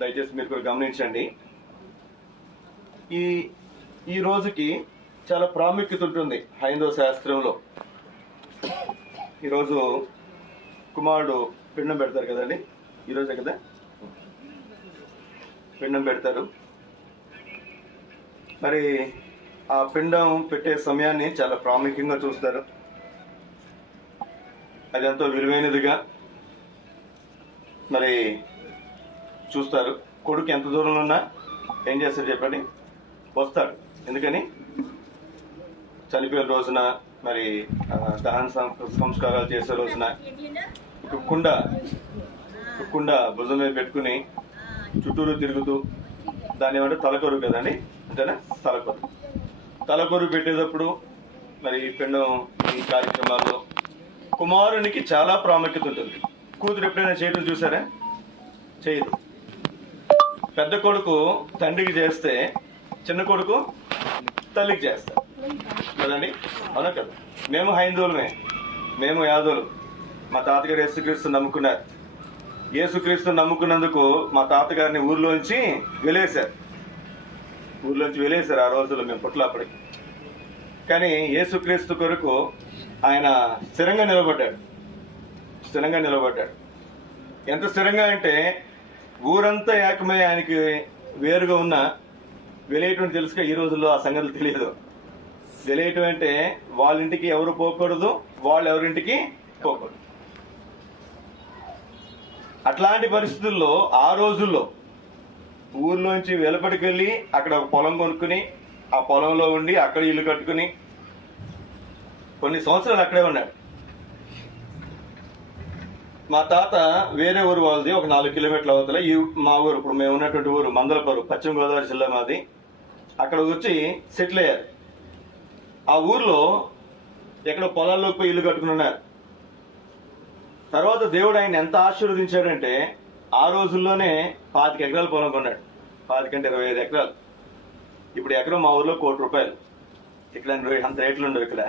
దయచేసి మీరు కూడా గమనించండి. ఈ ఈ రోజుకి చాలా ప్రాముఖ్యత ఉంటుంది హైందవ శాస్త్రంలో. ఈరోజు కుమారుడు పిండం పెడతారు కదండి, ఈరోజే కదా పిండం పెడతారు. మరి ఆ పిండం పెట్టే సమయాన్ని చాలా ప్రాముఖ్యంగా చూస్తారు. అది ఎంతో విలువైనదిగా మరి చూస్తారు. కొడుకు ఎంత దూరంలో ఉన్నా ఏం చేస్తారు చెప్పండి, వస్తాడు. ఎందుకని చనిపోయిన రోజున, మరి దహన సంస్కారాలు చేసే రోజున కుండ భుజం మీద పెట్టుకుని చుట్టూరు తిరుగుతూ, దాన్ని ఏమంటే తలకొరు కదండి, అంతేనా, తలకొరు పెట్టేటప్పుడు మరి పిండం ఈ కార్యక్రమాల్లో కుమారునికి చాలా ప్రాముఖ్యత ఉంటుంది. కూతురు ఎప్పుడైనా చేయడం చూసారా? చేయదు. పెద్ద కొడుకు తండ్రికి చేస్తే చిన్న కొడుకు తల్లికి చేస్తారు కదండి, అవునా కదా? మేము హైందవులమే, మేము యాదవులు. మా తాతగారు యేసుక్రీస్తు నమ్ముకున్నారు. యేసుక్రీస్తు నమ్ముకున్నందుకు మా తాతగారిని ఊర్లోంచి వెలేశారు. ఆ రోజుల్లో మేము పుట్టినప్పటికి. కానీ యేసుక్రీస్తు కొరకు ఆయన స్థిరంగా నిలబడ్డాడు. ఎంత స్థిరంగా అంటే ఊరంతా ఏకమై ఆయనకి వేరుగా ఉన్న వెలేయటం తెలుసుగా. ఈ రోజుల్లో ఆ సంగతులు తెలియదు. వెలేయటం అంటే వాళ్ళ ఇంటికి ఎవరు పోకూడదు, వాళ్ళు ఎవరింటికి పోకూడదు. అట్లాంటి పరిస్థితుల్లో ఆ రోజుల్లో ఊర్లోంచి వెలుపడికి వెళ్ళి అక్కడ ఒక పొలం కొనుక్కుని ఆ పొలంలో ఉండి అక్కడ ఇల్లు కట్టుకుని కొన్ని సంవత్సరాలు అక్కడే ఉన్నాడు. మా తాత వేరే ఊరు వాళ్ళది, ఒక 4 కిలోమీటర్ల అవతల మా ఊరు, ఇప్పుడు మేము ఉన్నటువంటి ఊరు మందలపరు, పశ్చిమ గోదావరి జిల్లా మాది. అక్కడ వచ్చి సెటిల్ అయ్యారు. ఆ ఊర్లో ఎక్కడో పొలాల్లోకి పోయి ఇల్లు కట్టుకుని ఉన్నారు. తర్వాత దేవుడు ఆయన ఎంత ఆశీర్వదించాడంటే ఆ రోజుల్లోనే 25 ఎకరాల పొలం కొన్నాడు. 25 అంటే 25 ఎకరాలు. ఇప్పుడు ఎకరం మా ఊర్లో ₹1,00,00,000. ఇక్కడ అంత రేట్లు ఉండవు. ఇక్కడ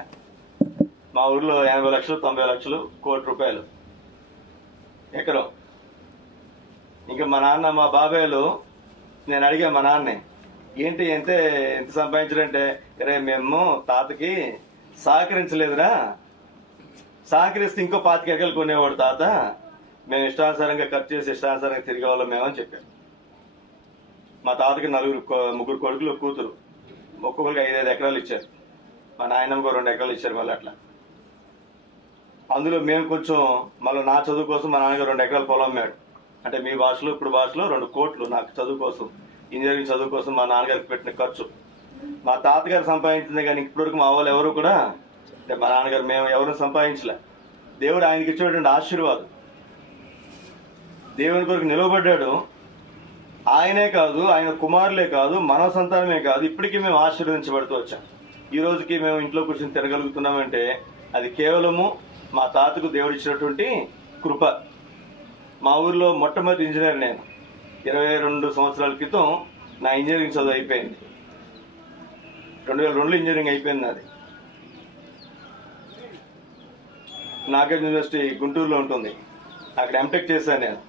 మా ఊర్లో 80 లక్షలు, 90 లక్షలు, ₹1,00,00,000 ఎకరం. ఇంకా మా నాన్న, మా బాబాయ్లు, నేను అడిగా మా నాన్నే, ఏంటి ఎంత సంపాదించారంటే, మేము తాతకి సహకరించలేదురా, సహకరిస్తే ఇంకో 25 ఎకరాలు కొనేవాడు తాత, మేము ఇష్టానుసారంగా ఖర్చు చేసి ఇష్టానుసారంగా తిరిగే వాళ్ళం మేమని చెప్పారు. మా తాతకి 3 కొడుకులు, కూతురు, ఒక్కొక్కరికి 5 ఎకరాలు ఇచ్చారు. మా నాయనమ్మకు 2 ఎకరాలు ఇచ్చారు. మళ్ళీ అట్లా అందులో మేము కొంచెం మళ్ళీ నా చదువు కోసం మా నాన్నగారు 2 ఎకరాల పొలం అమ్మాడు. అంటే మీ భాషలో, ఇప్పుడు భాషలో 2 కోట్లు నాకు చదువు కోసం, ఇంజనీరింగ్ చదువు కోసం మా నాన్నగారికి పెట్టిన ఖర్చు. మా తాతగారు సంపాదించింది, కానీ ఇప్పటివరకు మా వాళ్ళు ఎవరు కూడా, అంటే మా నాన్నగారు, మేము ఎవరు సంపాదించలే. దేవుడు ఆయనకి ఇచ్చేటువంటి ఆశీర్వాదం. దేవుని కొరకు నిలవబడ్డాడు. ఆయనే కాదు, ఆయన కుమారులే కాదు, మన సంతానమే కాదు, ఇప్పటికీ మేము ఆశీర్వదించబడుతూ వచ్చాం. ఈ రోజుకి మేము ఇంట్లో కూర్చొని తిరగలుగుతున్నామంటే అది కేవలము మా తాతకు దేవుడు ఇచ్చినటువంటి కృప. మా ఊర్లో మొట్టమొదటి ఇంజనీర్ నేను. 22 సంవత్సరాల క్రితం నా ఇంజనీరింగ్ చదువు అయిపోయింది. 2002లో ఇంజనీరింగ్ అయిపోయింది నాది. నాగార్జున యూనివర్సిటీ గుంటూరులో ఉంటుంది, అక్కడ ఎంటెక్ చేశాను నేను.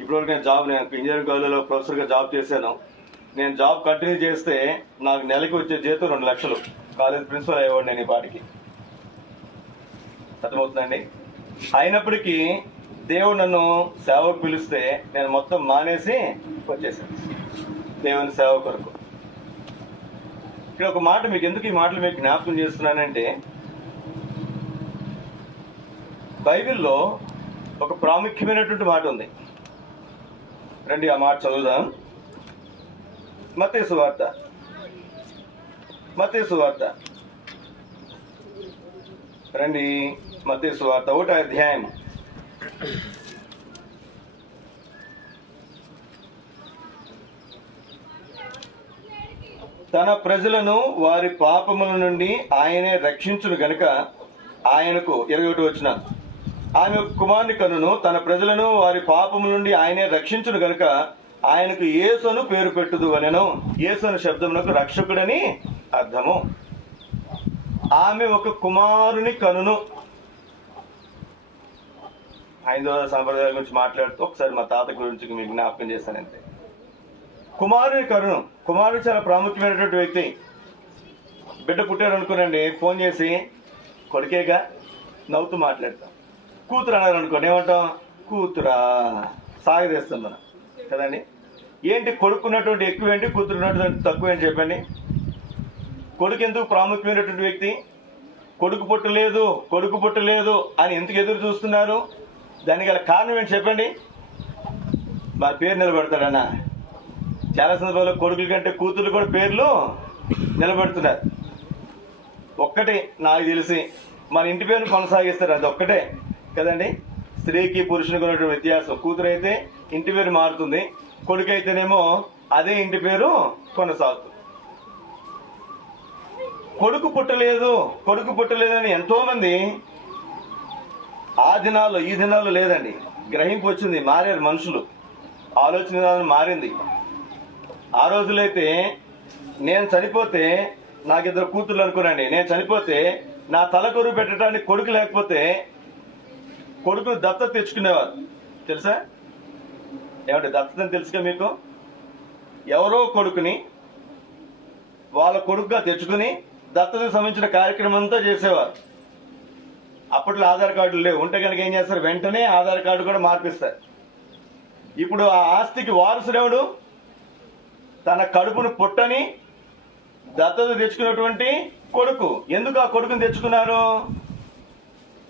ఇప్పటివరకు నేను ఇంజనీరింగ్ కాలేజీలో ప్రొఫెసర్గా జాబ్ చేశాను. నేను జాబ్ కంటిన్యూ చేస్తే నాకు నెలకి వచ్చే జీతం 2 లక్షలు. కాలేజ్ ప్రిన్సిపల్ అయ్యేవాడు నేను ఈ పాటికి. అర్థమవుతుందండి. అయినప్పటికీ దేవుడు నన్ను సేవకు పిలిస్తే నేను మొత్తం మానేసి వచ్చేసాను దేవుని సేవ కొరకు. ఇక్కడ ఒక మాట మీకు ఎందుకు ఈ మాటలు మీకు జ్ఞాపకం చేస్తున్నానంటే, బైబిల్లో ఒక ప్రాముఖ్యమైనటువంటి మాట ఉంది. రండి ఆ మాట చదువుదాం. మత్తయి సువార్త రండి. మత్తయి సువార్త 1వ అధ్యాయం. తన ప్రజలను వారి పాపముల నుండి ఆయనే రక్షించును గనుక ఆయనకు 21 వచనం, ఆమె కుమారుని కనును తన ప్రజలను వారి పాపముల నుండి ఆయనే రక్షించును గనుక ఆయనకు యేసును పేరు పెట్టుదు అనెను. యేసు అనే శబ్దమునకు రక్షకుడని అర్థము. ఆమె ఒక కుమారుని కనును. హైందవ సంప్రదాయాల గురించి మాట్లాడుతూ ఒకసారి మా తాత గురించి మీకు జ్ఞాపకం చేశానంతే. కుమారుని కరుణం. కుమారుడు చాలా ప్రాముఖ్యమైనటువంటి వ్యక్తి. బిడ్డ పుట్టారు అనుకోనండి, ఫోన్ చేసి కొడుకేగా నవ్వుతూ మాట్లాడతాం. కూతురు అన్నారు అనుకోండి, ఏమంటాం? కూతురా సాగదీస్తాం మనం కదండి. ఏంటి కొడుకున్నటువంటి ఎక్కువ ఏంటి, కూతురు ఉన్నటువంటి తక్కువ ఏంటి చెప్పండి. కొడుకు ఎందుకు ప్రాముఖ్యమైనటువంటి వ్యక్తి? కొడుకు పుట్టలేదు అని ఎందుకు ఎదురు చూస్తున్నారు? దానికి గల కారణం ఏంటి చెప్పండి. మా పేరు నిలబెడతాడన్నా. చాలా సందర్భాల్లో కొడుకుల కంటే కూతురు కూడా పేర్లు నిలబెడుతున్నారు. ఒక్కటే నాకు తెలిసి మన ఇంటి పేరును కొనసాగిస్తారు, అది ఒక్కటే కదండి. స్త్రీకి పురుషునికి ఉన్నటువంటి వ్యత్యాసం. కూతురు అయితే ఇంటి పేరు మారుతుంది, కొడుకు అయితేనేమో అదే ఇంటి పేరు కొనసాగుతుంది. కొడుకు పుట్టలేదని ఎంతోమంది ఆ దినాల్లో ఈ దినాల్లో లేదండి, గ్రహింపు వచ్చింది, మారారు మనుషులు, ఆలోచన విధానం మారింది. ఆ రోజులైతే నేను చనిపోతే, నాకు 2 కూతుర్లు అనుకోనండి, నేను చనిపోతే నా తలకొరువు పెట్టడానికి కొడుకు లేకపోతే కొడుకును దత్తత తెచ్చుకునేవారు. తెలుసా? ఏమంటే దత్తత అని తెలుసుగా మీకు? ఎవరో కొడుకుని వాళ్ళ కొడుకుగా తెచ్చుకుని దత్తతకు సంబంధించిన కార్యక్రమం అంతా చేసేవారు. అప్పట్లో ఆధార్ కార్డులు లేవు, ఉంటే కనుక ఏం చేస్తారు, వెంటనే ఆధార్ కార్డు కూడా మార్పిస్తారు. ఇప్పుడు ఆ ఆస్తికి వారసుడెవడు? తన కడుపును పుట్టని దత్తత తెచ్చుకున్నటువంటి కొడుకు. ఎందుకు ఆ కొడుకుని తెచ్చుకున్నారు?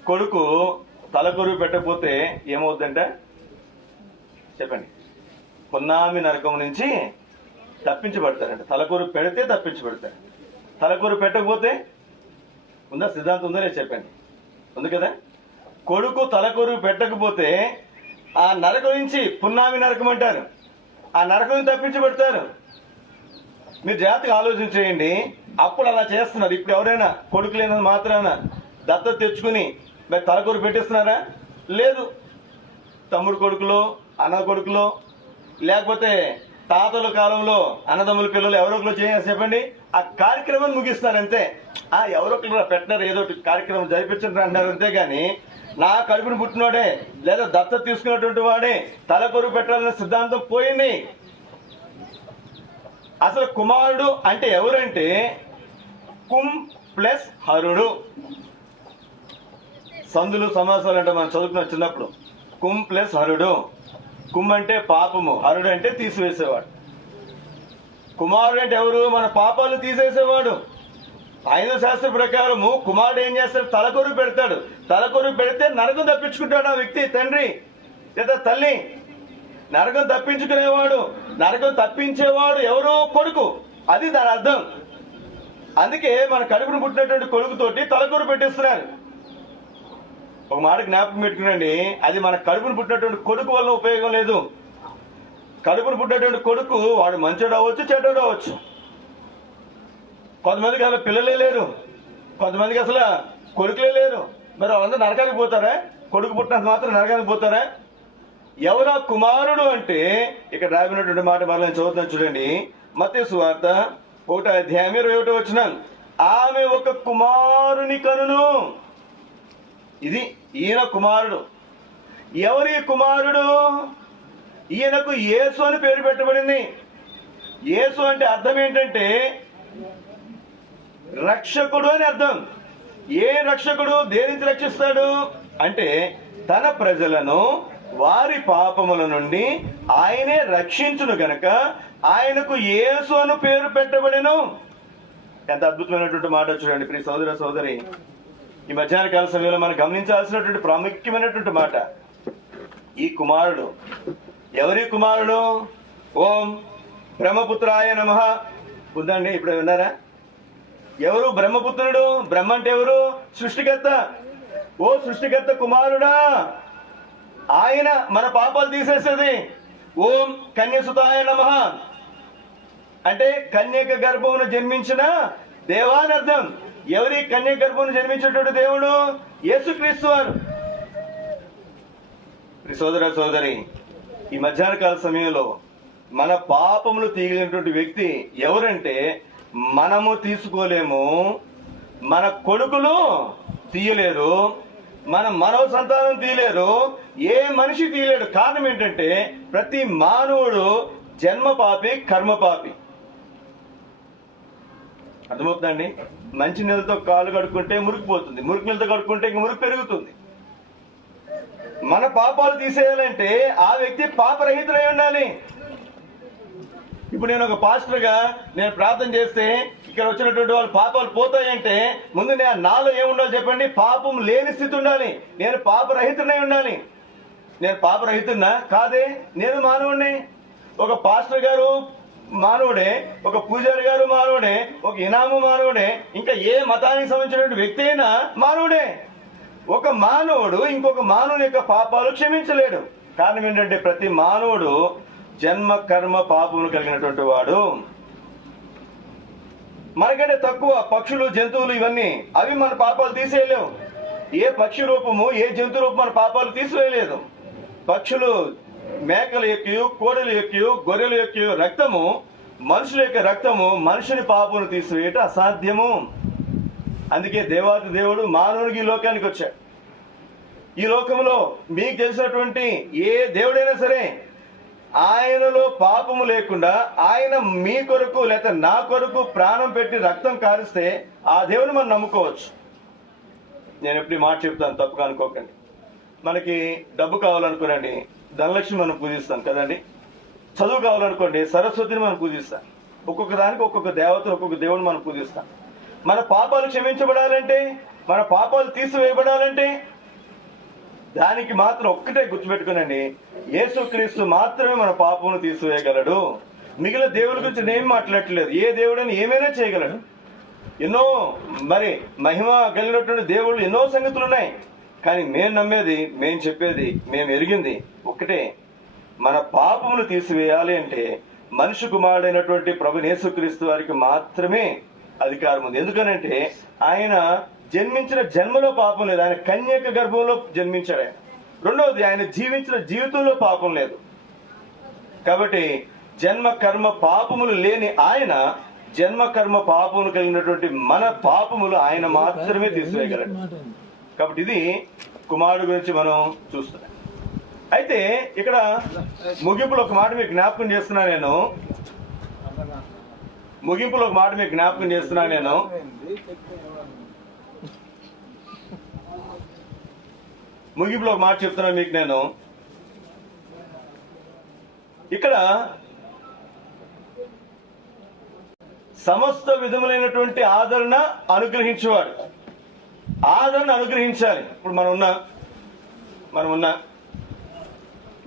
కొడుకు తలకొరువు పెట్టకపోతే ఏమవుద్దంటే చెప్పండి, పున్నామి నరకం నుంచి తప్పించబడతారంట. తలకొరువు పెడితే తప్పించబడతారు. తలకొరువు పెట్టకపోతే ఉందా? సిద్ధాంతం ఉందా లేదు చెప్పండి. ఉంది కదా. కొడుకు తలకొరువు పెట్టకపోతే ఆ నరకం నుంచి, పున్నామి నరకం అంటారు, ఆ నరకం నుంచి తప్పించబడతారు. మీరు జాగ్రత్తగా ఆలోచించేయండి. అప్పుడు అలా చేస్తున్నారు. ఇప్పుడు ఎవరైనా కొడుకు లేనది మాత్రాన దత్తత తెచ్చుకుని మరి తలకొరువు పెట్టిస్తున్నారా? లేదు. తమ్ముడు కొడుకులో, అన్న కొడుకులో, లేకపోతే తాతల కాలంలో అన్నదమ్ముల పిల్లలు ఎవరో ఒకరు చేయాలి చెప్పండి, ఆ కార్యక్రమాన్ని ముగిస్తున్నారు అంతే. ఎవరో ఒకరు పెట్టినారు, ఏదో కార్యక్రమం జరిపించారు అంటారు అంతేగాని నా కడుపును పుట్టినవాడే లేదా దత్తత తీసుకున్నటువంటి వాడే తలకొరువు పెట్టాలనే సిద్ధాంతం పోయింది. అసలు కుమారుడు అంటే ఎవరంటే కుం ప్లస్ హరుడు. సందులు సమాసాలు అంటే మనం చదువుకున్న చిన్నప్పుడు. కుం ప్లస్ హరుడు. కుం అంటే పాపము, హరుడు అంటే తీసివేసేవాడు. కుమారుడు అంటే ఎవరు? మన పాపాలు తీసేసేవాడు. ఐదో శాస్త్ర ప్రకారము కుమారుడు ఏం చేస్తాడు? తలకొరువు పెడతాడు. తలకొరువు పెడితే నరకం తప్పించుకుంటాడు ఆ వ్యక్తి, తండ్రి లేదా తల్లి. నరకం తప్పించుకునేవాడు, నరకం తప్పించేవాడు ఎవరు? కొడుకు. అది దాని అర్థం. అందుకే మన కడుపును పుట్టినటువంటి కొడుకుతోటి తలకొరువు పెట్టిస్తున్నారు. ఒక మాట జ్ఞాపకం పెట్టుకునండి, అది మన కడుపును పుట్టినటువంటి కొడుకు వల్ల ఉపయోగం లేదు. కడుపును పుట్టినటువంటి కొడుకు వాడు మంచోడు అవ్వచ్చు, చెడ్డోడు అవ్వచ్చు. కొంతమందికి అసలు పిల్లలే లేరు, కొంతమందికి అసలు కొడుకులే లేరు. మరి వాళ్ళందరూ నరకానికి పోతారా? కొడుకు పుట్టినంత మాత్రం నరకానికి పోతారా? ఎవరా కుమారుడు అంటే ఇక్కడ రాబినటువంటి మాట మరలా చదువుతున్నాను చూడండి. మత్తయి సువార్త 1వ అధ్యాయం 21వ వచనం. ఆమె ఒక కుమారుని కనును. ఇది ఈయన కుమారుడు. ఎవరి కుమారుడు? ఈయనకు యేసు అని పేరు పెట్టబడింది. యేసు అంటే అర్థం ఏంటంటే రక్షకుడు అని అర్థం. ఏ రక్షకుడు? దేని నుంచి రక్షిస్తాడు అంటే తన ప్రజలను వారి పాపముల నుండి ఆయనే రక్షించును గనక ఆయనకు యేసు అను పేరు పెట్టబడెను. ఎంత అద్భుతమైనటువంటి మాట చూడండి ప్రియ సోదర సోదరి. ఈ మధ్యాహ్న కాల సమయంలో మనం గమనించాల్సినటువంటి ప్రాముఖ్యమైనటువంటి మాట. ఈ కుమారుడు ఎవరి కుమారుడు? ఓం బ్రహ్మపుత్రాయ నమః. ఉందండి, ఇప్పుడు విన్నారా? ఎవరు బ్రహ్మపుత్రుడు? బ్రహ్మ అంటే ఎవరు? సృష్టికర్త. ఓ సృష్టికర్త కుమారుడా, ఆయన మన పాపాలు తీసేసేది. ఓం కన్యసుతాయ నమః అంటే కన్యక గర్భమును జన్మించిన దేవా అని అర్థం. ఎవరి కన్యక గర్భమును జన్మించినటువంటి దేవుడు? యేసుక్రీస్తు వారు. సోదర సోదరి, ఈ మధ్యాహ్న కాల సమయంలో మన పాపములు తీయగలిగినటువంటి వ్యక్తి ఎవరంటే మనము తీసుకోలేము, మన కొడుకులు తీయలేరు, మన మనవ సంతానం తీయలేరు, ఏ మనిషి తీయలేడు. కారణం ఏంటంటే ప్రతి మానవుడు జన్మ పాపి, కర్మ పాపి. అర్థమవుతుందండి? మంచి నీళ్ళతో కాళ్ళు కడుక్కుంటే మురికి పోతుంది, మురికి నీళ్ళతో కడుక్కుంటే ఇంక మురికి పెరుగుతుంది. మన పాపాలు తీసేయాలంటే ఆ వ్యక్తి పాపరహితుడై ఉండాలి. ఇప్పుడు నేను ఒక పాస్టర్గా నేను ప్రార్థన చేస్తే ఇక్కడ వచ్చినటువంటి వాళ్ళు పాపాలు పోతాయంటే ముందు నాలో ఏముండాలి చెప్పండి? పాపం లేని స్థితి ఉండాలి. నేను పాపరహితుడై ఉండాలి. నేను పాపరహితున్నా కాదే, నేను మానవుడిని. ఒక పాస్టర్ గారు మానవుడే, ఒక పూజారి గారు మానవుడే, ఒక ఇనాము మానవుడే, ఇంకా ఏ మతానికి సంబంధించినటువంటి వ్యక్తి అయినా మానవుడే. ఒక మానవుడు ఇంకొక మానవుని యొక్క పాపాలు క్షమించలేడు. కారణం ఏంటంటే ప్రతి మానవుడు జన్మ కర్మ పాపములు కలిగినటువంటి వాడు. మనకంటే తక్కువ పక్షులు, జంతువులు ఇవన్నీ అవి మన పాపాలు తీసేయలేవు. ఏ పక్షి రూపము, ఏ జంతు రూపం మన పాపాలు తీసివేయలేదు. పక్షులు, మేకల యొక్క, కోడల యొక్క, గొర్రెల యొక్క రక్తము, మనుషుల యొక్క రక్తము మనుషుని పాపను తీసివేయటం అసాధ్యము. అందుకే దేవాది దేవుడు మానవునికి ఈ లోకానికి వచ్చాడు. ఈ లోకంలో మీకు తెలిసినటువంటి ఏ దేవుడైనా సరే ఆయనలో పాపము లేకుండా ఆయన మీ కొరకు లేక నా కొరకు ప్రాణం పెట్టి రక్తం కారిస్తే ఆ దేవుని మనం నమ్ముకోవచ్చు. నేను ఎప్పుడు మాట చెప్తాను, తప్పుగా అనుకోకండి. మనకి డబ్బు కావాలనుకోనండి, ధనలక్ష్మి మనం పూజిస్తాం కదండి. చదువు కావాలనుకోండి, సరస్వతిని మనం పూజిస్తాం. ఒక్కొక్క దానికి ఒక్కొక్క దేవతను, ఒక్కొక్క దేవుని మనం పూజిస్తాం. మన పాపాలు క్షమించబడాలంటే, మన పాపాలు తీసివేయబడాలంటే దానికి మాత్రం ఒక్కటే గుర్తుపెట్టుకునండి, యేసుక్రీస్తు మాత్రమే మన పాపమును తీసివేయగలడు. మిగిలిన దేవుడి గురించి నేను మాట్లాడట్లేదు. ఏ దేవుడని ఏమైనా చేయగలడు. ఎన్నో మరి మహిమ కలిగినటువంటి దేవుళ్ళు ఎన్నో సంగతులు ఉన్నాయి. కానీ మేము నమ్మేది, మేము చెప్పేది, మేము ఎరిగింది ఒక్కటే, మన పాపములు తీసివేయాలి అంటే మనిషి కుమారుడైనటువంటి ప్రభు యేసుక్రీస్తు వారికి మాత్రమే అధికారం ఉంది. ఎందుకనంటే ఆయన జన్మించిన జన్మలో పాపం లేదు. ఆయన కన్యక గర్భంలో జన్మించాడు. ఆయన రెండవది, ఆయన జీవించిన జీవితంలో పాపం లేదు. కాబట్టి జన్మ కర్మ పాపములు లేని ఆయన జన్మ కర్మ పాపములు కలిగినటువంటి మన పాపములు ఆయన మాత్రమే తీసివేయగలడు. కాబట్టి ఇది కుమారుడు గురించి మనం చూస్తున్నాం. అయితే ఇక్కడ ముగింపులో ఒక మాట మీకు జ్ఞాపకం చేస్తున్నాను నేను. ముగింపులో ఒక మాట మీకు జ్ఞాపకం చేస్తున్నాను నేను. ముగింపులో ఒక మాట చెప్తున్నాను మీకు నేను. ఇక్కడ సమస్త విధములైనటువంటి ఆదరణ అనుగ్రహించేవాడు. ఆదరణ అనుగ్రహించాలి. ఇప్పుడు మనం ఉన్నా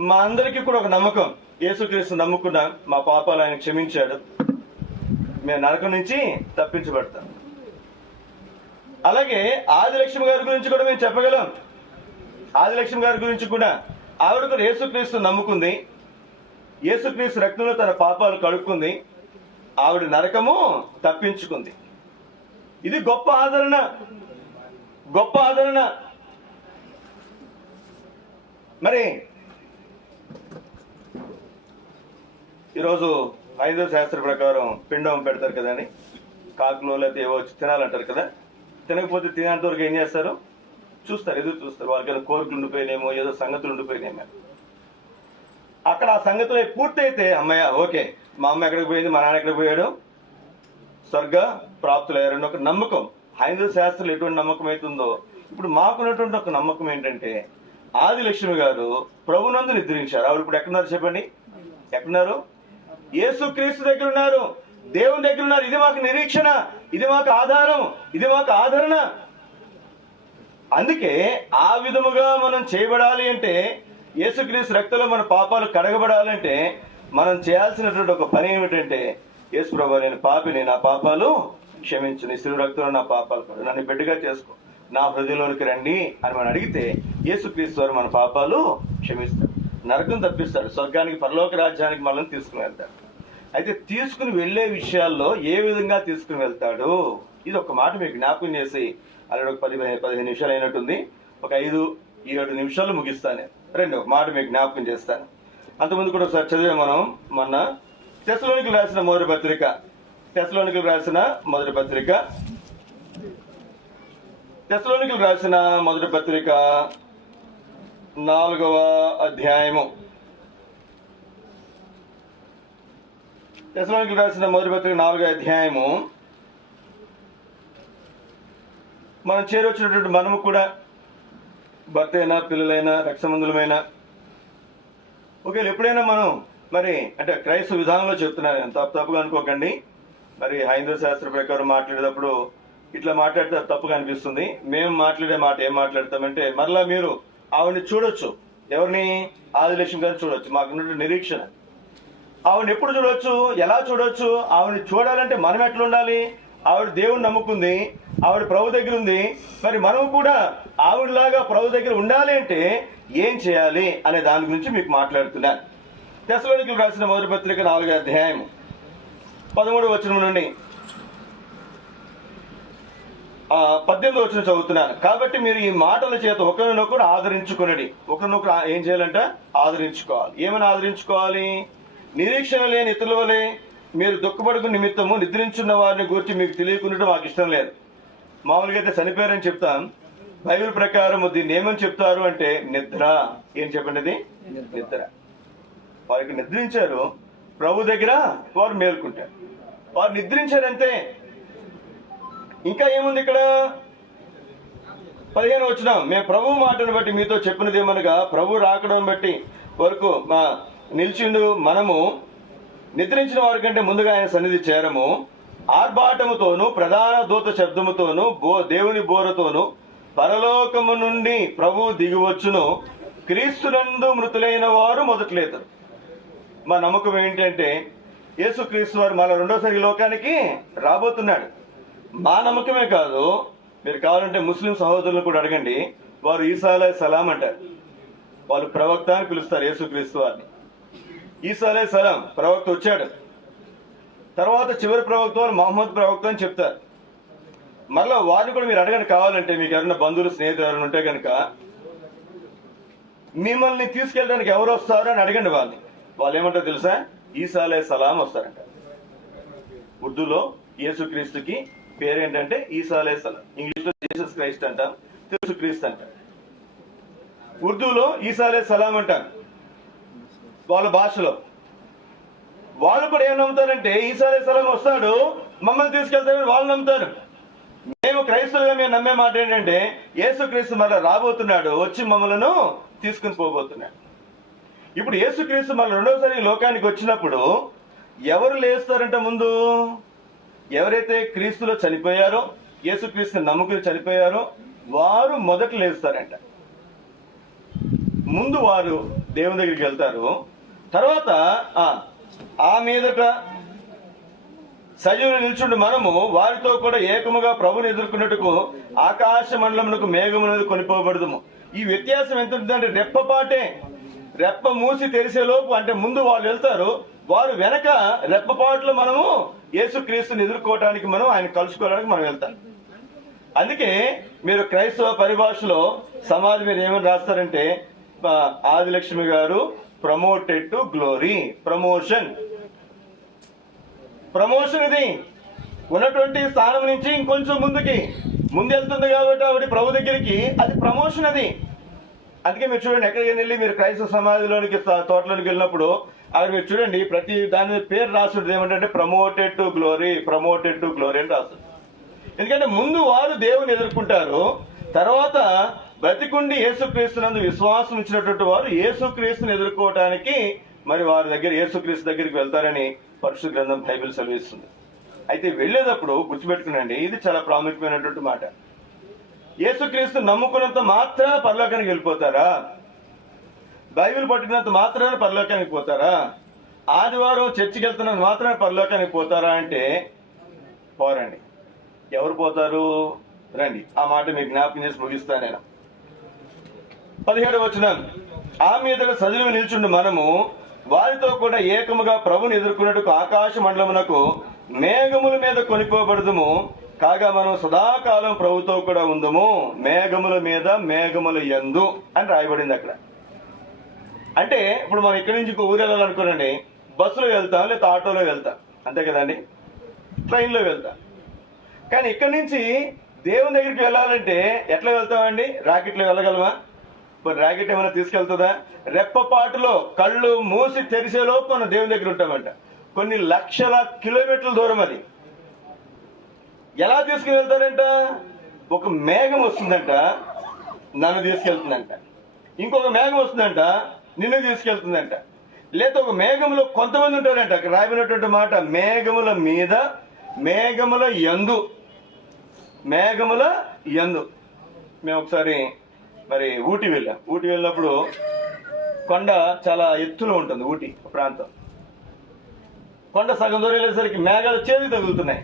మా అందరికీ కూడా ఒక నమ్మకం, యేసుక్రీస్తు నమ్ముకున్నా, మా పాపాలు ఆయన క్షమించాడు, మేము నరకం నుంచి తప్పించబడతాం. అలాగే ఆదిలక్ష్మి గారి గురించి కూడా మేము చెప్పగలం. ఆదిలక్ష్మి గారి గురించి కూడా ఆవిడ కూడా యేసుక్రీస్తు నమ్ముకుంది, యేసుక్రీస్తు రక్తంలో తన పాపాలు కడుక్కుంది, ఆవిడ నరకము తప్పించుకుంది. ఇది గొప్ప ఆదరణ, గొప్ప ఆదరణ. మరి ఈరోజు హైందవ శాస్త్ర ప్రకారం పిండం పెడతారు కదండి. కాకులో లేకపోతే ఏవో తినాలంటారు కదా. తినకపోతే తినేంత వరకు ఏం చేస్తారు? చూస్తారు, ఎదురు చూస్తారు. వాళ్ళకి ఏదో కోరికలు ఉండిపోయినేమో, ఏదో సంగతులు ఉండిపోయినేమో. అక్కడ ఆ సంగతులు పూర్తయితే అమ్మయ్య ఓకే, మా అమ్మ ఎక్కడికి పోయింది, మా నాన్న ఎక్కడికి పోయాడు, స్వర్గ ప్రాప్తులయ్యారని ఒక నమ్మకం. హైందవ శాస్త్రంలో ఎటువంటి నమ్మకం అవుతుందో ఇప్పుడు మాకున్నటువంటి ఒక నమ్మకం ఏంటంటే ఆదిలక్ష్మి గారు ప్రభునందు నిద్రించారు. ఆవిడ ఇప్పుడు ఎక్కడున్నారు చెప్పండి? ఎక్కడున్నారు? యేసుక్రీస్తు దగ్గర ఉన్నారు, దేవుని దగ్గర ఉన్నారు. ఇది మాకు నిరీక్షణ, ఇది మాకు ఆధారం, ఇది మాకు ఆదరణ. అందుకే ఆ విధముగా మనం చేయబడాలి అంటే, యేసుక్రీస్తు రక్తంలో మన పాపాలు కడగబడాలంటే మనం చేయాల్సినటువంటి ఒక పని ఏమిటంటే, యేసు ప్రభువా నేను పాపిని, నా పాపాలు క్షమించు, నీ శిలువ రక్తంలో నా పాపాలు పడు, నన్ను బిడ్డగా చేసుకో, నా హృదయంలోనికి రండి అని మనం అడిగితే యేసుక్రీస్తు వారు మన పాపాలు క్షమిస్తాడు, నరకం తప్పిస్తాడు, స్వర్గానికి పరలోక రాజ్యానికి మనల్ని తీసుకుని వెళ్తాడు. అయితే తీసుకుని వెళ్లే విషయాల్లో ఏ విధంగా తీసుకుని వెళ్తాడు, ఇది ఒక మాట మీకు జ్ఞాపకం చేసి అలాగే ఒక 15 నిమిషాలు అయినట్టుంది, ఒక 5-7 నిమిషాలు ముగిస్తాను. రండి ఒక మాట మీకు జ్ఞాపకం చేస్తాను. అంతకుముందు కూడా ఒకసారి చదివే మనం మొన్న తెస్సలోనికీయులకు రాసిన మొదటి పత్రిక, తెస్సలోనికీయులకు రాసిన మొదటి పత్రిక, తెస్సలోనికీయులకు రాసిన మొదటి పత్రిక 4వ అధ్యాయము. తెస్సలోనికీయులకు రాసిన మొదటి పత్రిక 4వ అధ్యాయము. మనం చేరొచ్చినటువంటి మనము కూడా భర్త అయినా పిల్లలైనా రక్షమందులమైనా ఒకవేళ ఎప్పుడైనా మనం మరి అంటే క్రైస్తవ విధానంలో చెప్తున్నాను, తప్పుగా అనుకోకండి. మరి హైందవ శాస్త్ర ప్రకారం మాట్లాడేటప్పుడు ఇట్లా మాట్లాడితే తప్పుగా అనిపిస్తుంది. మేము మాట్లాడే మాట ఏం మాట్లాడతామంటే, మరలా మీరు ఆవిడని చూడొచ్చు. ఎవరిని? ఆదిలక్ష్మి గారిని చూడొచ్చు. మాకున్న నిరీక్షణ. ఆవిడని ఎప్పుడు చూడొచ్చు, ఎలా చూడొచ్చు? ఆవిడని చూడాలంటే మనం ఎట్లా ఉండాలి? ఆవిడ దేవుడిని నమ్ముకుంది, ఆవిడ ప్రభు దగ్గర ఉంది. మరి మనం కూడా ఆవిడలాగా ప్రభు దగ్గర ఉండాలి అంటే ఏం చేయాలి అనే దాని గురించి మీకు మాట్లాడుతున్నాను. తెస్సలోనికీయులకు రాసిన మొదటి పత్రిక 4వ అధ్యాయం 13వ వచనం నుండి 18వ వచనం చదువుతున్నాను. కాబట్టి మీరు ఈ మాటల చేత ఒకరినొకరు ఆదరించుకునండి. ఒకరినొకరు ఏం చేయాలంట? ఆదరించుకోవాలి. ఏమైనా ఆదరించుకోవాలి? నిరీక్షణ లేని ఇతరుల వలె మీరు దుఃఖపడుకు నిమిత్తము నిద్రించున్న వారిని గురించి మీకు తెలియకుండా మాకు ఇష్టం లేదు. మామూలుగా అయితే చనిపోయారని చెప్తాం. బైబిల్ ప్రకారం దీన్ని ఏమని చెప్తారు అంటే నిద్ర. ఏం చెప్పండి? అది నిద్ర. వారికి నిద్రించారు, ప్రభు దగ్గర వారు మేల్కుంటారు. వారు నిద్రించారంతే. ఇంకా ఏముంది ఇక్కడ? 15వ వచనం. మేము ప్రభు మాటను బట్టి మీతో చెప్పినదేమనగా, ప్రభు రాకడం బట్టి వరకు నిలిచిండు మనము నిద్రించిన వారి కంటే ముందుగా ఆయన సన్నిధి చేరము. ఆర్భాటముతోను ప్రధాన దూత శబ్దముతోను దేవుని బోరతోను పరలోకము నుండి ప్రభు దిగివచ్చును. క్రీస్తునందు మృతులైన వారు మొదట్లేతారు. మా నమ్మకం ఏంటంటే యేసుక్రీస్తు వారు మళ్ళీ రెండోసారి లోకానికి రాబోతున్నాడు. మా నమ్మకమే కాదు, మీరు కావాలంటే ముస్లిం సహోదరులను కూడా అడగండి. వారు ఈసా అలైహిస్సలాం అంటారు. వాళ్ళు ప్రవక్త అని పిలుస్తారు యేసుక్రీస్తు వారిని. ఈసా అలైహిస్సలాం ప్రవక్త వచ్చాడు. తర్వాత చివరి ప్రవక్త వారు మహమ్మద్ ప్రవక్త అని చెప్తారు. మళ్ళీ వారిని కూడా మీరు అడగండి. కావాలంటే మీకు ఎవరైనా బంధువులు స్నేహితులు ఎవరైనా ఉంటే కనుక మిమ్మల్ని తీసుకెళ్ళడానికి ఎవరు వస్తారు అని అడగండి వాళ్ళని. వాళ్ళు ఏమంటారు తెలుసా? ఈసా అలైహిస్సలాం వస్తారంట. ఉర్దూలో యేసుక్రీస్తుకి పేరేంటంటే ఈసా అలైహిస్సలాం. ఇంగ్లీష్లో జీసస్ క్రైస్ట్ అంటాం, యేసుక్రీస్తు అంటాం. ఉర్దూలో ఈసా అలైహిస్సలాం అంటాం వాళ్ళ భాషలో. వాళ్ళు కూడా ఏం నమ్ముతారంటే ఈసా అలైహిస్సలాం వస్తాడు, మమ్మల్ని తీసుకెళ్తారని వాళ్ళు నమ్ముతారు. మేము క్రైస్తవులుగా మేము నమ్మే మాట ఏంటంటే యేసుక్రీస్తు మళ్ళీ రాబోతున్నాడు, వచ్చి మమ్మల్ని తీసుకుని పోబోతున్నాడు. ఇప్పుడు యేసుక్రీస్తు మళ్ళీ రెండోసారి లోకానికి వచ్చినప్పుడు ఎవరు లేస్తారంట? ముందు ఎవరైతే క్రీస్తులో చనిపోయారో, యేసుక్రీస్తుని నమ్ముకుని చనిపోయారో వారు మొదట లేస్తారంట. ముందు వారు దేవుని దగ్గరికి వెళ్తారు. తర్వాత ఆ మీదట సజీవులు నిల్చుండి మనము వారితో కూడా ఏకముగా ప్రభుని ఎదుర్కొన్నట్టుకు ఆకాశ మండలమునకు మేఘమునది కొనిపోబడదుము. ఈ వ్యత్యాసం ఎంత ఉంటుందంటే రెప్పపాటే. రెప్ప మూసి తెరిసేలోపు అంటే ముందు వాళ్ళు వెళ్తారు, వారు వెనక రెప్పపాట్లో మనము యేసుక్రీస్తుని ఎదుర్కోవటానికి మనం ఆయన కలుసుకోవడానికి మనం వెళ్తాం. అందుకే మీరు క్రైస్తవ పరిభాషలో సమాజం మీద ఏమని రాస్తారంటే ఆదిలక్ష్మి గారు ప్రమోటెడ్ టు గ్లోరీ. ప్రమోషన్ ఇది ఉన్నటువంటి స్థానం నుంచి ఇంకొంచెం ముందు వెళ్తుంది కాబట్టి ఆవిడ ప్రభు దగ్గరికి, అది ప్రమోషన్ అది. అందుకే మీరు చూడండి, ఎక్కడికి వెళ్ళి మీరు క్రైస్తవ సమాధిలోనికి తోటలోనికి వెళ్ళినప్పుడు అక్కడ మీరు చూడండి ప్రతి దాని మీద పేరు రాస్తుంటుంది. ఏమంటే ప్రమోటెడ్ టు గ్లోరీ అని రాస్తుంది. ఎందుకంటే ముందు వారు దేవుని ఎదుర్కొంటారు, తర్వాత బ్రతికుండి యేసుక్రీస్తునందు విశ్వాసం ఇచ్చినటువంటి వారు యేసుక్రీస్తుని ఎదుర్కోవటానికి మరి వారి దగ్గర యేసుక్రీస్తు దగ్గరికి వెళ్తారని పరిశుద్ధ గ్రంథం బైబిల్ సెలవిస్తుంది. అయితే వెళ్ళేటప్పుడు గుర్తుపెట్టుకునండి, ఇది చాలా ప్రాముఖ్యమైనటువంటి మాట. యేసుక్రీస్తు నమ్ముకున్నంత మాత్రాన పరలోకానికి వెళ్ళిపోతారా? బైబిల్ పట్టినంత మాత్రాన పరలోకానికి పోతారా? ఆదివారం చర్చికి వెళ్తున్నంత మాత్రాన పరలోకానికి పోతారా అంటే పోరండి. ఎవరు పోతారు? రండి, ఆ మాట మీకు జ్ఞాపకం చేసి ముగిస్తాను నేను. 17వ వచనం. ఆ మీద సజీవులు నిల్చుండి మనము వారితో కూడా ఏకముగా ప్రభుని ఎదుర్కొన్నట్టుకు ఆకాశ మండలమునకు మేఘముల మీద కొనిపోబడదుము. కాగా మనం సదాకాలం ప్రభుతో కూడా ఉందము, మేఘముల మీద మేఘముల యందు అని రాయబడింది అక్కడ. అంటే ఇప్పుడు మనం ఇక్కడి నుంచి ఊరు వెళ్ళాలనుకోనండి, బస్సులో వెళ్తాం, లేదా ఆటోలో వెళ్తాం, అంతే కదండి, ట్రైన్లో వెళ్తాం. కానీ ఇక్కడి నుంచి దేవుని దగ్గరికి వెళ్ళాలంటే ఎట్లా వెళ్తామండి? రాకెట్లో వెళ్ళగలమా? మరి రాకెట్ ఏమైనా తీసుకెళ్తుందా? రెప్పపాటులో కళ్ళు మూసి తెరిసేలోపు మనం దేవుని దగ్గర ఉంటామంట. కొన్ని లక్షల కిలోమీటర్ల దూరం అది. ఎలా తీసుకుని వెళ్తారంట? ఒక మేఘం వస్తుందంట, నన్ను తీసుకెళ్తుందంట. ఇంకొక మేఘం వస్తుందంట, నిన్ను తీసుకెళ్తుందంట. లేదా ఒక మేఘంలో కొంతమంది ఉంటారంట. అక్కడ రాయబడినటువంటి మాట మేఘముల మీద, మేఘముల యందు, మేఘముల యందు. మేము ఒకసారి మరి ఊటీ వెళ్ళాం. ఊటీ వెళ్ళినప్పుడు కొండ చాలా ఎత్తులో ఉంటుంది ఊటీ ప్రాంతం. కొండ సగం దూరం వెళ్ళేసరికి మేఘాలు చేతికి తగులుతున్నాయి.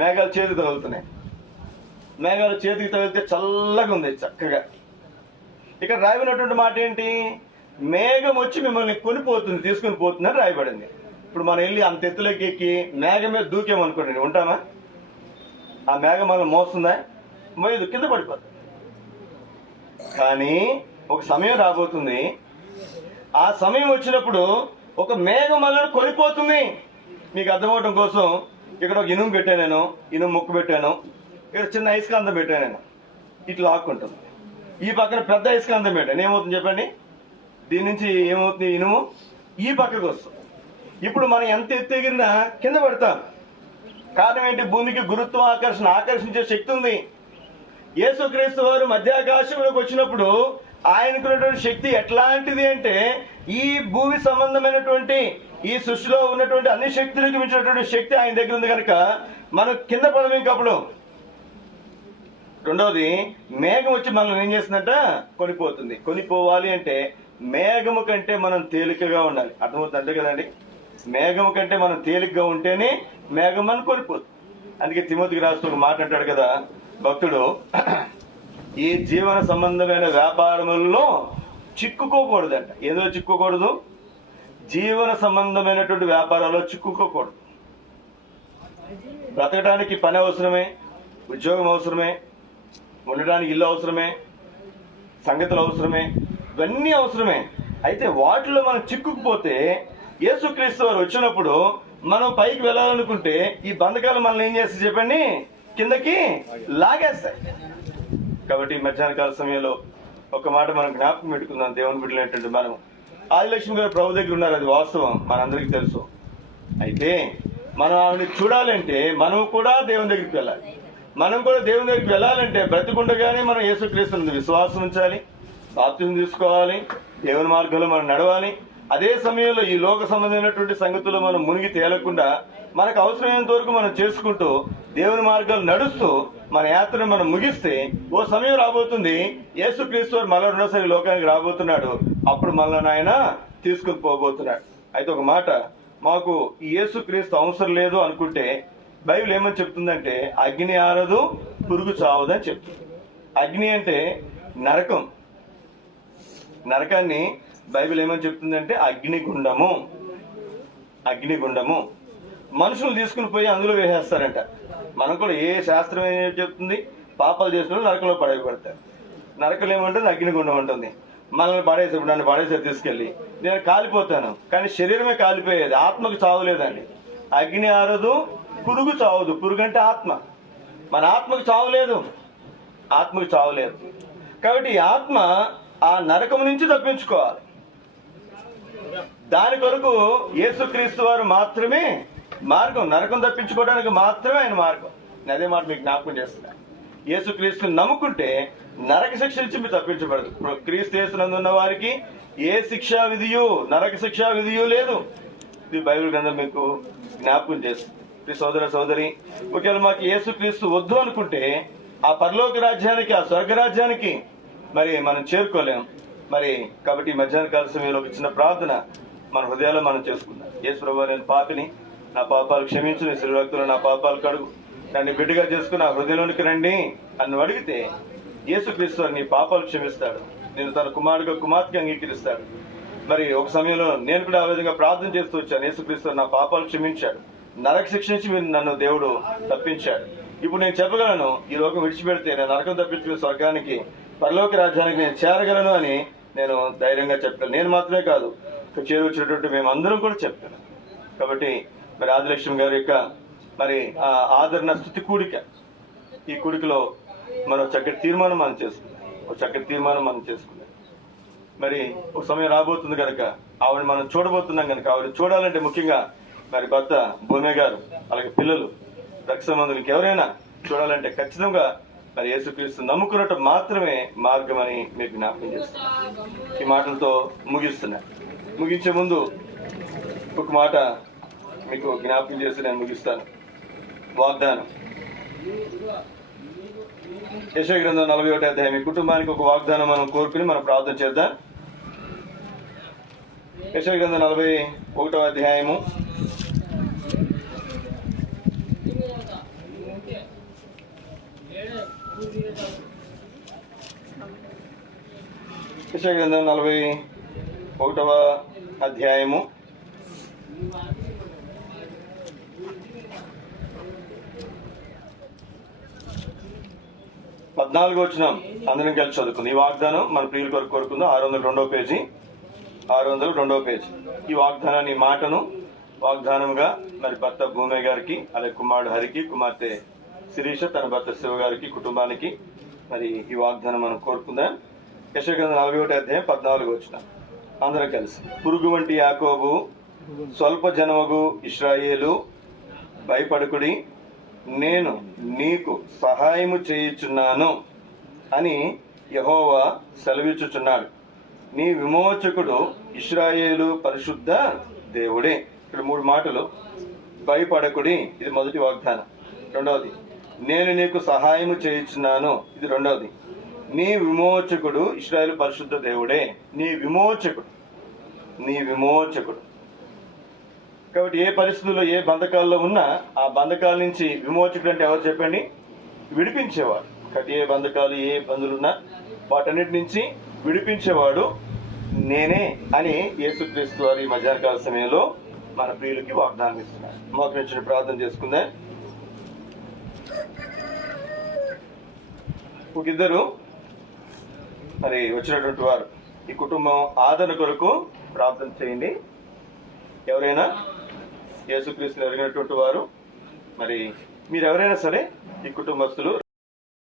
మేఘాలు చేతికి తగిలితే చల్లగా ఉంది, చక్కగా. ఇక్కడ రాయబడినటువంటి మాట ఏంటి? మేఘం వచ్చి మిమ్మల్ని కొనిపోతుంది, తీసుకుని పోతుందని రాయబడింది. ఇప్పుడు మనం వెళ్ళి అంత ఎత్తులోకి ఎక్కి మేఘం మీద దూకేమనుకోండి, ఉంటామా? ఆ మేఘం మనల్ని మోస్తుందా? మోయదు, కింద పడిపోతుంది. కానీ ఒక సమయం రాబోతుంది, ఆ సమయం వచ్చినప్పుడు ఒక మేఘం మనల్ని కొనిపోతుంది. మీకు అర్థమవటం కోసం ఇక్కడ ఒక ఇనుము పెట్టాను, నేను ఇనుము ముక్కు పెట్టాను, ఇక్కడ చిన్న అయస్కాంతం పెట్టాను, నేను ఇట్లా లాక్కుంటుంది. ఈ పక్కన పెద్ద అయస్కాంతం పెట్టాను, ఏమవుతుంది చెప్పండి? దీని నుంచి ఏమవుతుంది? ఇనుము ఈ పక్కకు వస్తుంది. ఇప్పుడు మనం ఎంత ఎత్తు ఎగిరినా కింద పడతాం. కారణం ఏంటి? భూమికి గురుత్వాకర్షణ, ఆకర్షించే శక్తి ఉంది. యేసుక్రీస్తు వారు మధ్యాకాశంలోకి వచ్చినప్పుడు ఆయనకున్నటువంటి శక్తి ఎట్లాంటిది అంటే, ఈ భూమి సంబంధమైనటువంటి ఈ సృష్టిలో ఉన్నటువంటి అన్ని శక్తులకు మించినటువంటి శక్తి ఆయన దగ్గర ఉంది కనుక మనం కింద పడము ఇంకప్పుడు. రెండవది, మేఘం వచ్చి మనల్ని ఏం చేస్తుందంట? కొనిపోతుంది. కొనిపోవాలి అంటే మేఘము కంటే మనం తేలికగా ఉండాలి. అర్థమవుతుంది అంతే కదండి? మేఘము కంటే మనం తేలికగా ఉంటేనే మేఘం మనం కొనిపోతుంది. అందుకే తిమోతికి రాస్తూ ఒక మాట అంటాడు కదా భక్తుడు, ఈ జీవన సంబంధమైన వ్యాపారములలో చిక్కుకోకూడదంట. ఏదో చిక్కుకోకూడదు, జీవన సంబంధమైనటువంటి వ్యాపారాల్లో చిక్కుకోకూడదు. బ్రతకడానికి పని అవసరమే, ఉద్యోగం అవసరమే, ఉండడానికి ఇల్లు అవసరమే, సంగతులు అవసరమే, ఇవన్నీ అవసరమే. అయితే వాటిలో మనం చిక్కుకుపోతే యేసుక్రీస్తు వారు వచ్చినప్పుడు మనం పైకి వెళ్ళాలనుకుంటే ఈ బంధకాలు మనల్ని ఏం చేస్తాయి చెప్పండి? కిందకి లాగేస్తాయి. కాబట్టి మధ్యాహ్న కాల సమయంలో ఒక మాట మనం జ్ఞాపకం పెట్టుకుందాం. దేవుని బిడ్డలు ఏంటంటే, మనం ఆదిలక్ష్మి గారు ప్రభు దగ్గర ఉన్నారు, అది వాస్తవం, మనందరికీ తెలుసు. అయితే మనం ఆవిడని చూడాలంటే మనం కూడా దేవుని దగ్గరికి వెళ్ళాలి. మనం కూడా దేవుని దగ్గరికి వెళ్ళాలంటే బ్రతికుండగానే మనం యేసుక్రీస్తుని విశ్వాసం ఉంచాలి, బాప్తిజం తీసుకోవాలి, దేవుని మార్గంలో మనం నడవాలి. అదే సమయంలో ఈ లోక సంబంధమైనటువంటి సంగతులు మనం మునిగి తేలకుండా మనకు అవసరమైనంత వరకు మనం చేసుకుంటూ దేవుని మార్గాలు నడుస్తూ మన యాత్రను మనం ముగిస్తే ఓ సమయం రాబోతుంది, యేసుక్రీస్తు వారు మళ్ళీ రెండోసారి లోకానికి రాబోతున్నాడు. అప్పుడు మళ్ళీ ఆయన తీసుకుని పోబోతున్నాడు. అయితే ఒక మాట, మాకు ఈ యేసుక్రీస్తు అవసరం లేదు అనుకుంటే బైబిల్ ఏమని చెప్తుందంటే, అగ్ని ఆరదు పురుగు చావదని చెప్తుంది. అగ్ని అంటే నరకం. నరకాన్ని బైబిల్ ఏమని చెప్తుందంటే అగ్నిగుండము. అగ్నిగుండము. మనుషులు తీసుకుని పోయి అందులో వేసేస్తారంట. మనం కూడా ఏ శాస్త్రం ఏం చెప్తుంది? పాపాలు చేసుకుని నరకంలో పడేయబడతారు. నరకం ఏమంటుంది? అగ్నిగుండం ఉంటుంది. మనల్ని పడేసేప్పుడు నన్ను పడేసారు తీసుకెళ్ళి, నేను కాలిపోతాను. కానీ శరీరమే కాలిపోయేది, ఆత్మకు చావులేదండి. అగ్ని ఆరదు పురుగు చావదు. పురుగు అంటే ఆత్మ. మన ఆత్మకు చావులేదు, ఆత్మకు చావులేదు. కాబట్టి ఈ ఆత్మ ఆ నరకం నుంచి తప్పించుకోవాలి. దాని కొరకు యేసుక్రీస్తు వారు మాత్రమే మార్గం. నరకం తప్పించుకోవడానికి మాత్రమే ఆయన మార్గం. అదే మాట మీకు జ్ఞాపకం చేస్తున్నా. యేసుక్రీస్తుని నమ్ముకుంటే నరక శిక్ష నుంచి మీరు తప్పించబడదు. క్రీస్తు యేసునందున్న వారికి ఏ శిక్షా విధియు, నరక శిక్షా విధియు లేదు. ఇది బైబిల్ గ్రంథం మీకు జ్ఞాపకం చేస్తుంది. సోదర సోదరి, ఒకవేళ మాకు యేసుక్రీస్తు వద్దు అనుకుంటే ఆ పరలోక రాజ్యానికి, ఆ స్వర్గ రాజ్యానికి మరి మనం చేరుకోలేం. మరి కాబట్టి మధ్యాహ్న కాల సమయంలో ఒక చిన్న ప్రార్థన మన హృదయాల్లో మనం చేసుకుందాం. యేసు ప్రభువా, నేను పాపిని, నా పాపాలు క్షమించు, నీ శ్రీ రక్తంలో నా పాపాలు కడుగు, నన్ను బిడ్డగా చేసుకుని నా హృదయంలోనికి రండి అని అడిగితే యేసుక్రీస్తు వారు నీ పాపాలు క్షమిస్తాడు, నేను తన కుమారుడిగా కుమార్తెగా అంగీకరిస్తాడు. మరి ఒక సమయంలో నేను కూడా ఆ విధంగా ప్రార్థన చేస్తూ వచ్చాను. యేసుక్రీస్తు నా పాపాలు క్షమించాడు, నరక శిక్ష నుంచి నన్ను దేవుడు తప్పించాడు. ఇప్పుడు నేను చెప్పగలను, ఈ లోకం విడిచిపెడితే నేను నరకం తప్పించుకునే స్వర్గానికి, పరలోక రాజ్యానికి నేను చేరగలను అని నేను ధైర్యంగా చెప్తాను. నేను మాత్రమే కాదు, చేరువచ్చినటువంటి మేము అందరం కూడా చెప్తాను. కాబట్టి మరి ఆదిలక్ష్మి గారి యొక్క మరి ఆదరణ స్తుతి కూడిక ఈ కుడికిలో మనం చక్కటి తీర్మానం మనం చేసుకున్నాం. మరి ఒక సమయం రాబోతుంది కనుక ఆవిడ మనం చూడబోతున్నాం కనుక ఆవిడ చూడాలంటే ముఖ్యంగా మరి భర్త భూమే గారు, అలాగే పిల్లలు, రక్త సంబంధులకి ఎవరైనా చూడాలంటే ఖచ్చితంగా మరి యేసుక్రీస్తు నమ్ముకున్నట్టు మాత్రమే మార్గం అని మీకు జ్ఞాపకం చేస్తున్నాను. ఈ మాటలతో ముగించే ముందు ఒక మాట మీకు జ్ఞాపకం చేసి నేను ముగిస్తాను. వాగ్దానం. యెషయా గ్రంథం 41వ అధ్యాయం. ఈ కుటుంబానికి ఒక వాగ్దానం మనం కోరుకుని మనం ప్రార్థన చేద్దాం. యెషయా గ్రంథం 41వ అధ్యాయము 41వ అధ్యాయము 14వ వచనం అందరం కలిసి చదువుకుంది. ఈ వాగ్దానం మన ప్రియుల కొరకు కోరుకుందాం. 602వ పేజీ. ఈ వాగ్దానాన్ని మాటను వాగ్దానముగా మరి భర్త భూమే గారికి, అలాగే కుమారుడు హరికి, కుమార్తె శిరీష, తన భర్త శివ గారికి, కుటుంబానికి మరి ఈ వాగ్దానం మనం కోరుకుందాం. యెషయా గ్రంథం 41వ అధ్యాయం 14వ వచనం అందరం కలిసి. పురుగు వంటి యాకోబు, స్వల్ప జనమగు ఇశ్రాయేలు, భయపడకుడి, నేను నీకు సహాయము చేయుచున్నాను అని యెహోవా సెలవిచ్చుచున్నాడు. నీ విమోచకుడు ఇశ్రాయేలు పరిశుద్ధ దేవుడే. ఇక్కడ 3 మాటలు. భయపడకుడి, ఇది మొదటి వాగ్దానం. రెండవది, నేను నీకు సహాయము చేయుచున్నాను, ఇది రెండవది. నీ విమోచకుడు ఇశ్రాయేలు పరిశుద్ధ దేవుడే. నీ విమోచకుడు. కాబట్టి ఏ పరిస్థితుల్లో ఏ బంధకాల్లో ఉన్నా ఆ బంధకాల నుంచి విమోచకుడు అంటే ఎవరు చెప్పండి? విడిపించేవాడు. కాబట్టి ఏ బంధకాలు, ఏ ఇబ్బందులు ఉన్నా వాటన్నిటి నుంచి విడిపించేవాడు నేనే అని యేసుక్రీస్తు వారి మధ్యాహ్నకాల సమయంలో మన ప్రియులకి వాగ్దానం ఇస్తున్నారు. మోకరించి ప్రార్థన చేసుకుందాం. ఇద్దరు మరి వచ్చినటువంటి వారు ఈ కుటుంబం ఆదరణ కొరకు ప్రార్థన చేయండి. ఎవరైనా యేసుక్రీస్తుని ఎరిగినటువంటి వారు, మరి మీరు ఎవరైనా సరే ఈ కుటుంబస్తులు